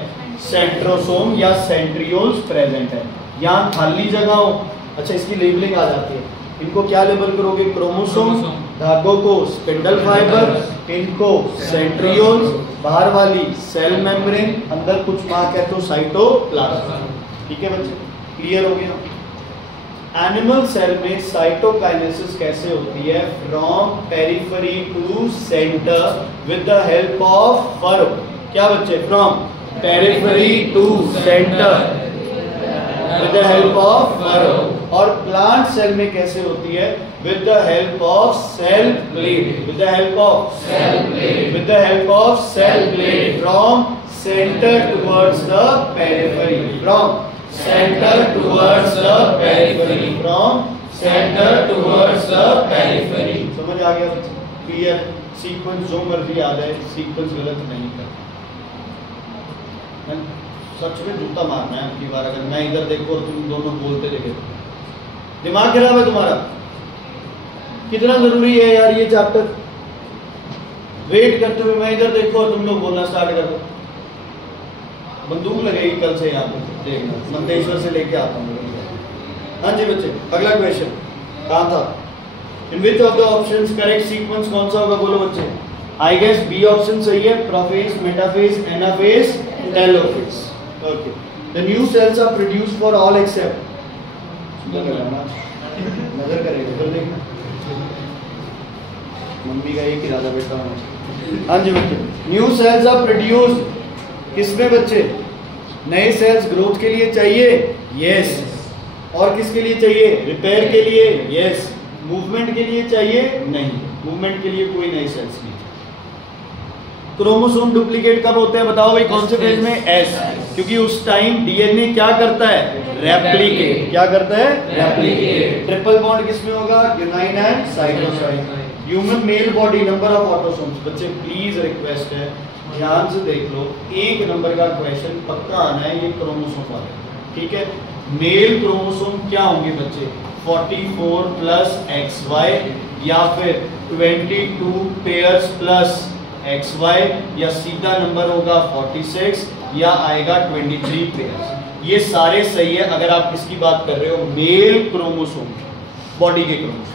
सेंट्रोसोम या सेंट्रियोल्स प्रेजेंट है। यहाँ खाली जगह हो, अच्छा इसकी लेबलिंग आ जाती है। इनको क्या लेबल करोगे? क्रोमोसोम, धागों को स्पिंडल फाइबर, इनको सेंट्रियोल्स, बाहर वाली सेल मेम्ब्रेन, अंदर कुछ मार्क है तो साइटोप्लाज्म। ठीक है बच्चे, क्लियर हो गया? एनिमल सेल में साइटोकाइनेसिस कैसे होती है? From periphery to centre with the help of furrow. क्या बच्चे? From periphery to centre with the help of furrow. और प्लांट सेल में कैसे होती है? With the help of cell plate, with the help of cell plate, with the help of cell plate from centre towards the periphery, from centre towards the periphery, from centre towards the periphery. समझ आ गया? Clear? Sequence जो मर्जी आ जाए, sequence गलत नहीं करना। सच में जूता मारना है आपकी बार, अगर मैं इधर देखो और तुम दोनों बोलते देखे तो दिमाग खराब है तुम्हारा। कितना जरूरी है यार ये चैप्टर। वेट करते हुए मैं इधर देखो और तुम लोग बोलना स्टार्ट कर दो, बंदूक लगेगी कल से यहाँ पे, देखना मंदेश्वर से लेके आता हूँ। हाँ जी बच्चे, अगला क्वेश्चन कहाँ था? In which of the options correct sequence कौन सा होगा? बोलो बच्चे। आई गेस बी ऑप्शन सही है, prophase, metaphase, anaphase, telophase. Okay, the new cells are produced for all except, नजर करेगा इधर देखना, मम्मी का एक इरादा बेटा हूँ। हाँ जी बच्चे, न्यू सेल्स आर प्रोड्यूस्ड किसमें बच्चे? नए सेल्स ग्रोथ के लिए चाहिए, यस। और किसके लिए चाहिए? रिपेयर के लिए, यस। मूवमेंट के लिए चाहिए? नहीं, मूवमेंट के लिए कोई नई सेल्स नहीं। क्रोमोसोम डुप्लीकेट कब होते हैं बताओ भाई? कौन से फेज में? एस, क्योंकि उस टाइम डीएनए क्या करता है? रेप्लिकेट। क्या करता है? रेप्लिकेट। ट्रिपल बॉन्ड किसमें होगा? Guanine and cytosine. Human male body number of autosomes. बच्चे प्लीज रिक्वेस्ट है, ध्यान से देख लो, एक नंबर का क्वेश्चन पक्का आना है ये क्रोमोसोम वाला, ठीक है? मेल क्रोमोसोम क्या होंगे बच्चे? 44 प्लस XY या फिर 22 पेयर्स प्लस XY, या सीधा नंबर होगा 46 या आएगा 23 पेयर्स। ये सारे सही है अगर आप किसकी बात कर रहे हो? मेल क्रोमोसोम, बॉडी के क्रोमोसोम।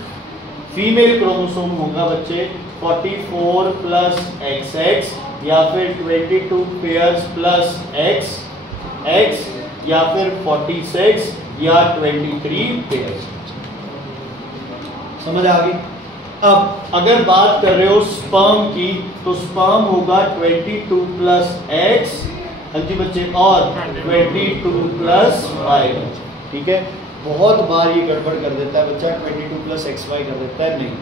फीमेल क्रोमोसोम होगा बच्चे 44 प्लस XX या फिर 22 पेयर्स प्लस X या फिर 46 या 23 पेयर्स। समझ आ गई? अब अगर बात कर रहे हो स्पर्म की, तो स्पर्म होगा 22 प्लस X, हाँ जी बच्चे, और 22 प्लस Y, ठीक है? बहुत बार ये गड़बड़ कर देता है बच्चा, 22 प्लस XY कर देता है, नहीं,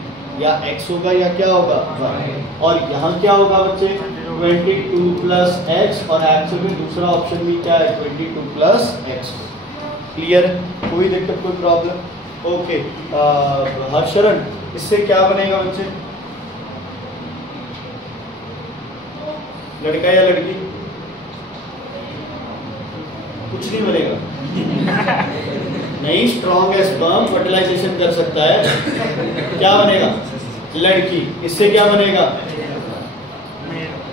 या X होगा या क्या होगा? Y। और यहाँ क्या होगा बच्चे? 22 प्लस X, और एक्चुअली दूसरा ऑप्शन भी क्या है? 22 प्लस X। क्लियर? कोई दिक्कत, कोई प्रॉब्लम? ओके, हर्षरण, इससे क्या बनेगा बच्चे? लड़का या लड़की? कुछ नहीं बनेगा। नहीं, स्ट्रॉन्ग है स्पर्म, फर्टिलाइजेशन कर सकता है। क्या बनेगा? लड़की। इससे क्या बनेगा?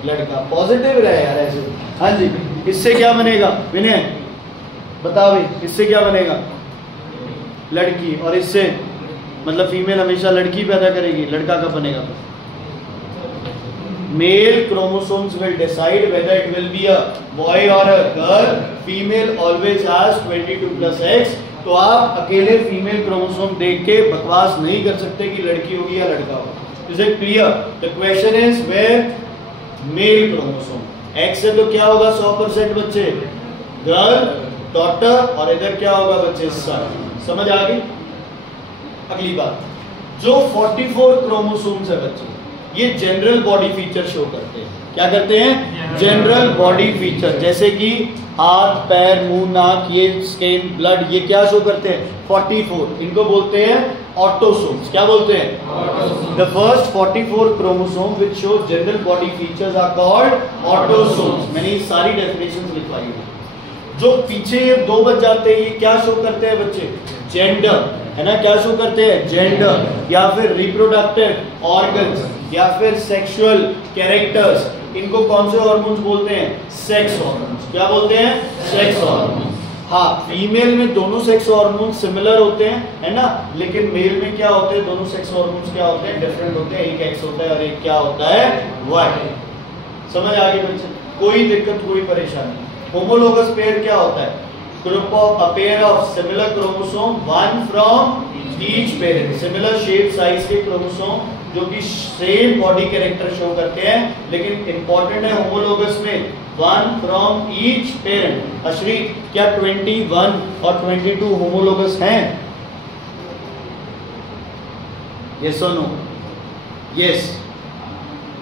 लड़का। पॉजिटिव रहे यार ऐसे। हाँ जी, इससे क्या बनेगा? विनय बता भाई, इससे क्या बनेगा? लड़की। और इससे मतलब फीमेल हमेशा लड़की पैदा करेगी, लड़का कब बनेगा? Male chromosomes will decide whether it will be a boy और a girl. Female always has 22 plus X। तो आप अकेले फीमेल क्रोमोसोम देख के बकवास नहीं कर सकते कि लड़की होगी या लड़का होगा। Is it clear? The question is where male chromosome. X से तो क्या होगा? 100% बच्चे गर्ल, डॉटर, और इधर क्या होगा बच्चे? सन। समझ आ गई? अगली बात, जो 44 क्रोमोसोम्स है बच्चे, ये जनरल बॉडी फीचर शो करते हैं। क्या करते हैं? जनरल बॉडी फीचर, जैसे कि हाथ, पैर, मुंह, नाक, ये स्किन, ब्लड, ये क्या शो करते हैं? 44। इनको बोलते हैं ऑटोसोम्स। क्या बोलते हैं? The first 44 chromosome which show general body features are called autosomes. मैंने ये सारी डेफिनेशंस लिखवाई है। जो पीछे ये दो बच जाते हैं, ये क्या शो करते हैं बच्चे? जेंडर, है ना? क्या शो करते हैं? जेंडर, या फिर रिप्रोडक्टिव ऑर्गन्स, या फिर सेक्सुअल कैरेक्टर्स। इनको कौन से हार्मोन्स बोलते हैं? Sex hormones. क्या बोलते हैं? Sex hormones. हाँ, फीमेल में दोनों सेक्स हार्मोन्स सिमिलर होते हैं, है ना? लेकिन मेल में क्या होते हैं? दोनों सेक्स हार्मोन्स क्या होते हैं? डिफरेंट होते हैं। एक एक्स होता है और एक क्या होता है? वाई। समझ आ गई बच्चे? कोई दिक्कत, कोई परेशानी? होमोलोगस पेयर क्या होता है? Group of a pair of similar chromosome, one from each parent similar shape size के क्रोमोसोम जो कि सेम बॉडी कैरेक्टर शो करते हैं, लेकिन इंपॉर्टेंट है होमोलोगस में 1 फ्रॉम ईच पेरेंट। अश्री, क्या 21 और 22 होमोलोगस हैं? यस और नो? यस।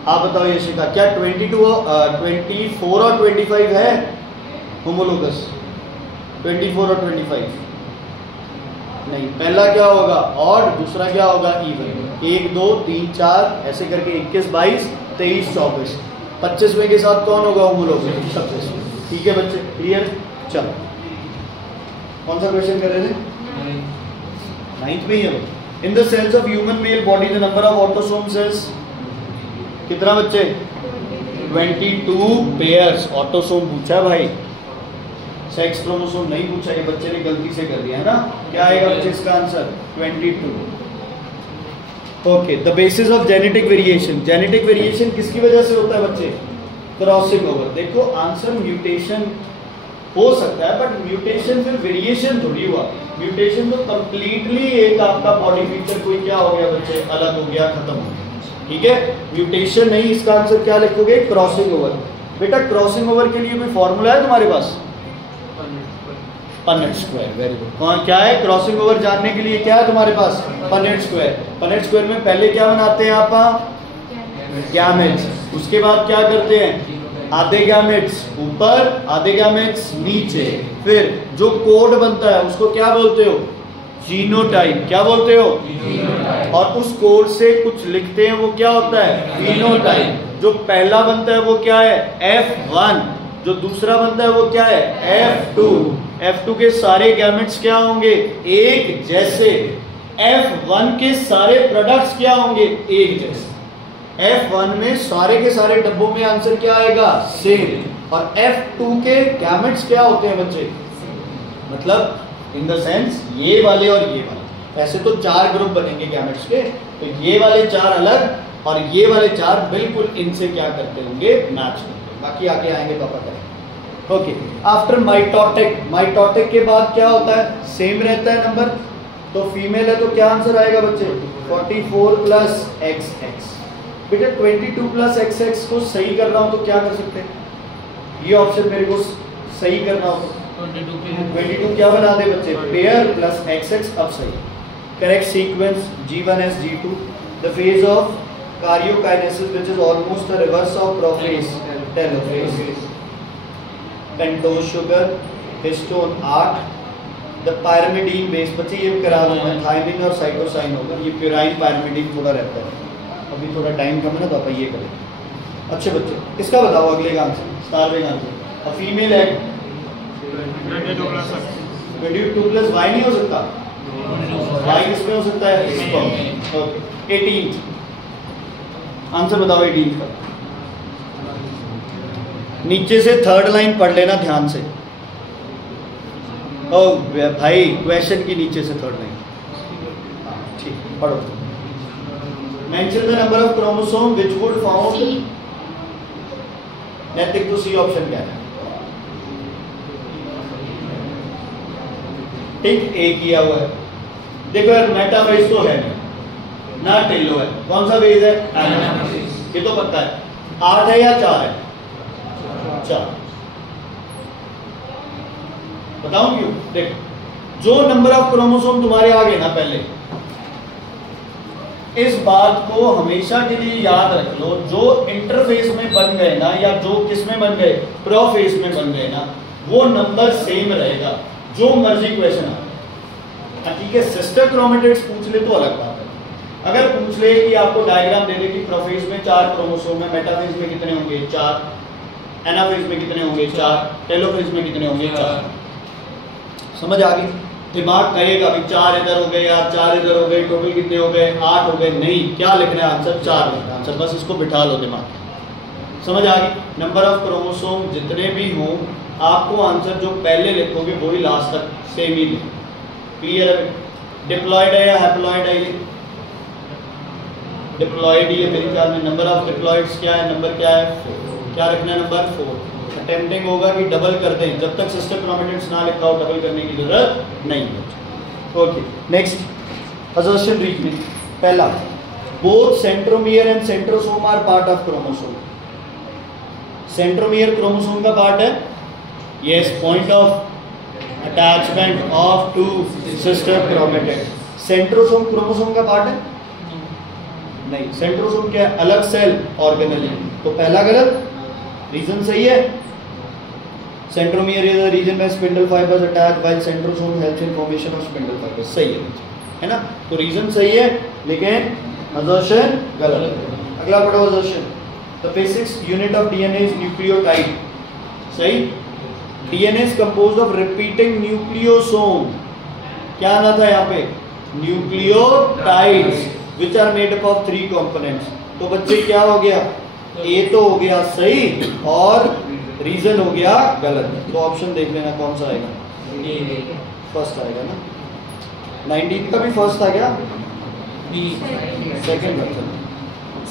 आप बताओ ये शिखा, क्या 24 और 25 है होमोलोगस? 24 और 25 नहीं। पहला क्या होगा और दूसरा क्या होगा इवन। 1 2 3 4 ऐसे करके 21 22 23 24 25वें के साथ कौन होगा होमोलोगस? 26। ठीक है बच्चे, क्लियर? चलो कौन सा क्वेश्चन कर रहे थे? 9th में ही है। In the cells of human male body the number of autosomes is कितना बच्चे? 22 पेयर्स। ऑटोसोम पूछा भाई, सेक्स क्रोमोसोम नहीं पूछा, ये बच्चे ने गलती से कर दिया है ना। क्या आएगा बच्चे इसका answer? 22। Okay, the basis of genetic variation. Genetic variation किसकी वजह से होता है बच्चे? Crossing over. देखो आंसर म्यूटेशन हो सकता है, बट म्यूटेशन फिर वेरिएशन थोड़ी हुआ। म्यूटेशन तो कंप्लीटली एक आपका बॉडी फीचर कोई क्या हो गया बच्चे? अलग हो गया, खत्म हो गया। ठीक है, म्यूटेशन नहीं। इसका आंसर क्या लिखोगे? Crossing over. बेटा क्रॉसिंग ओवर के लिए कोई फॉर्मूला है तुम्हारे पास? Punnett square. Very good. कौन क्या है क्रॉसिंग ओवर जानने के लिए? क्या है तुम्हारे पास? Punnett square. पनेट स्क्वायर में पहले क्या बनाते हैं आप? गैमेट्स। उसके बाद क्या करते हैं? आधे गैमेट्स ऊपर, आधे गैमेट्स नीचे। फिर जो कोड बनता है उसको क्या बोलते हो? जीनोटाइप। क्या बोलते हो? जीनोटाइप। और उस कोड से कुछ लिखते हैं, वो क्या होता है? जीनोटाइप। जो पहला बनता है वो क्या है? F1। जो दूसरा बनता है वो क्या है? F2। F2 के सारे गैमेट्स क्या होंगे? एक जैसे। F1 के सारे प्रोडक्ट्स क्या होंगे? एक जैसे। F1 में सारे के सारे डब्बों में आंसर क्या आएगा? सेम। और F2 के गैमेट्स क्या होते हैं बच्चे? मतलब इन द सेंस ये वाले और ये वाले। ऐसे तो 4 ग्रुप बनेंगे गैमेट्स के, तो ये वाले 4 अलग और ये वाले 4 बिल्कुल इनसे क्या करते होंगे? मैच करते। बाकी आगे आएंगे तो पता है। Okay, after mitotic. माइटोटिक के बाद क्या होता है? सेम रहता है नंबर। तो फीमेल है तो क्या आंसर आएगा बच्चे? 44 प्लस XX। बेटा 22 प्लस XX को सही कर रहा हूं तो क्या कर सकते हैं? ये ऑप्शन मेरे को सही करना हो तो 22 क्या बना दे बच्चे? Pair plus XX। अब सही। Correct sequence G1S G2। The phase of karyokinesis which is almost the reverse of prophase telophase. Pentose sugar, histone 8, the pyrimidine base. बच्चे ये करा रहे हैं, थायमिन और साइटोसाइन होगा। ये प्यूराइन पायरिमिडीन थोड़ा रहता है। अभी थोड़ा टाइम कम है ना तो आप ये करें। अच्छे बच्चे, इसका बताओ अगले का आंसर, स्टारविंग आंसर। और फीमेल एग 22 प्लस वाई नहीं हो सकता? वाई किसमें हो सकता है? 18। आंसर बताओ 18 का। नीचे से थर्ड लाइन पढ़ लेना ध्यान से। ओ भाई क्वेश्चन की नीचे से थर्ड लाइन ठीक पढ़ो। Mention the number of chromosome which would found. नैतिक तो सी ऑप्शन क्या है? ठीक ए किया हुआ है। देखो यार मेटाफेज तो है ना, टेलो है। कौन सा फेज है? ये तो पता है। 8 है या 4 है? 4। बताऊं क्यों? देखो जो नंबर ऑफ क्रोमोसोम तुम्हारे आ गए ना, पहले इस बात को हमेशा के लिए याद रख लो। जो इंटरफेस में बन गए ना, या जो किस में बन गए? प्रोफेस में बन गए ना, वो नंबर सेम रहेगा जो मर्जी क्वेश्चन आ। ठीक है, सिस्टर क्रोमेटिड्स पूछ ले तो अलग बात है। अगर पूछ ले कि आपको डायग्राम दे दे कि प्रोफेज में 4 क्रोमोसोम है, मेटाफेज में कितने होंगे? 4, एनाफेज में कितने होंगे? 4, टेलोफेज में कितने होंगे? 4। समझ आ गई? दिमाग कहेगा भाई 4 इधर हो गए यार, 4 इधर हो गए, टोटल कितने हो गए? 8 हो गए। नहीं, क्या लिखना है आंसर? 4 लिखना है आंसर। बस इसको बिठा लो दिमाग। समझ आ गई? नंबर ऑफ क्रोमोसोम जितने भी हों, आपको आंसर जो पहले लिखोगे वही लास्ट तक सेम ही लिखो। क्लियर है? डिप्लॉयड है या हैप्लॉयड है? ये डिप्लॉयड ही है मेरे ख्याल में। नंबर ऑफ डिप्लॉयड्स क्या है? नंबर क्या है? 4। क्या रखना है? नंबर 4। अटेम्प्टिंग होगा कि डबल कर दें। जब तक सिस्टर क्रोमेटिड्स ना लिखा हो डबल करने की जरूरत नहीं है। Okay next. assertion reasoning. पहला, both centromere and centrosome are part of chromosome. Centromere chromosome का part है, yes, point of attachment of two sister chromatids. Centrosome chromosome का part है नहीं, सेंट्रोसोम क्या है? अलग सेल ऑर्गेनल है, तो पहला गलत, रीजन सही है. सेंट्रोमियर इज द रीजन में spindle fibres attach while centrosome helps in formation of spindle fibres. सही है ना? तो रीजन सही है, लेकिन असर्शन गलत है. अगला पढ़ो assertion. The basic unit of DNA is nucleotide. सही. DNA is composed of repeating nucleosome. क्या आना था यहाँ पे? Nucleotides which are made up of 3 components. तो बच्चे क्या हो गया? ए तो हो गया सही और रीजन हो गया गलत. तो ऑप्शन देख लेना कौन सा आएगा. फर्स्ट आएगा ना. 19 का भी फर्स्ट आ गया, second option.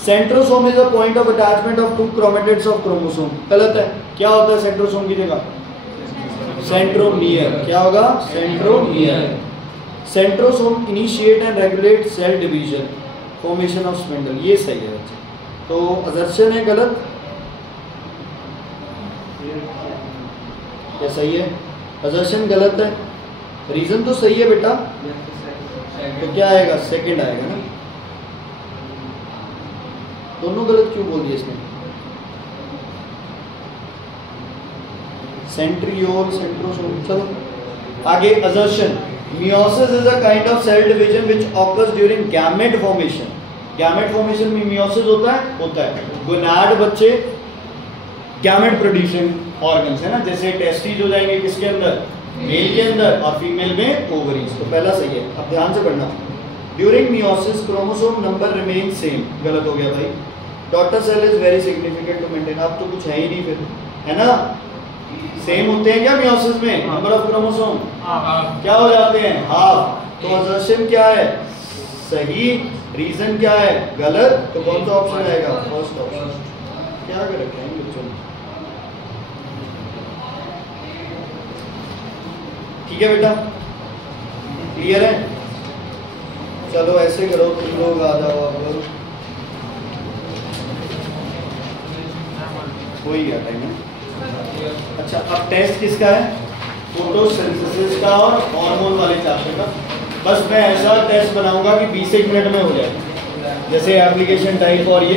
Centrosome is a point of attachment of 2 chromatids of chromosome. गलत है. क्या होता है सेंट्रोसोम की जगह? सेंट्रोमियर. क्या होगा? Centromere. Centrosome initiate and regulate cell division, formation of spindle. ये सही है बच्चे. तो असर्शन है गलत. क्या सही है? असर्शन गलत है. रीजन तो सही है बेटा. तो क्या आएगा? सेकंड आएगा ना. दोनों गलत क्यों बोल दिए इसमें? Centriole, centrosome. चलो आगे. Assertion. Meiosis is a kind of cell division which occurs during gamete formation. Gamete formation में meiosis होता है? होता है. गोनाड बच्चे gamete producing organs है ना, जैसे टेस्टिस हो जाएंगे किसके अंदर? मेल के अंदर, और फीमेल में ओवरीज. तो पहला सही है. अब ध्यान से पढ़ना. During meiosis chromosome number remains same. गलत हो गया भाई. Daughter cell is very significant to maintain. अब तो कुछ है ही नहीं फिर, है ना? सेम होते हैं क्या मियोसिस में? नंबर ऑफ क्रोमोसोम क्या हो जाते हैं? हाफ. तो असर्शन क्या है? सही. रीजन क्या है? गलत. तो कौन सा ऑप्शन आएगा? First option. क्या कर रखे हैं बच्चों? ठीक है बेटा, क्लियर है? चलो ऐसे करो, तुम लोग आ जाओ. हो ही गया टाइम है. अच्छा, अब टेस्ट किसका है? फोटोसिंथेसिस का और हार्मोन वाले चैप्टर का. बस मैं ऐसा टेस्ट बनाऊंगा कि 20 मिनट में हो जाए, जैसे एप्लीकेशन टाइप और ये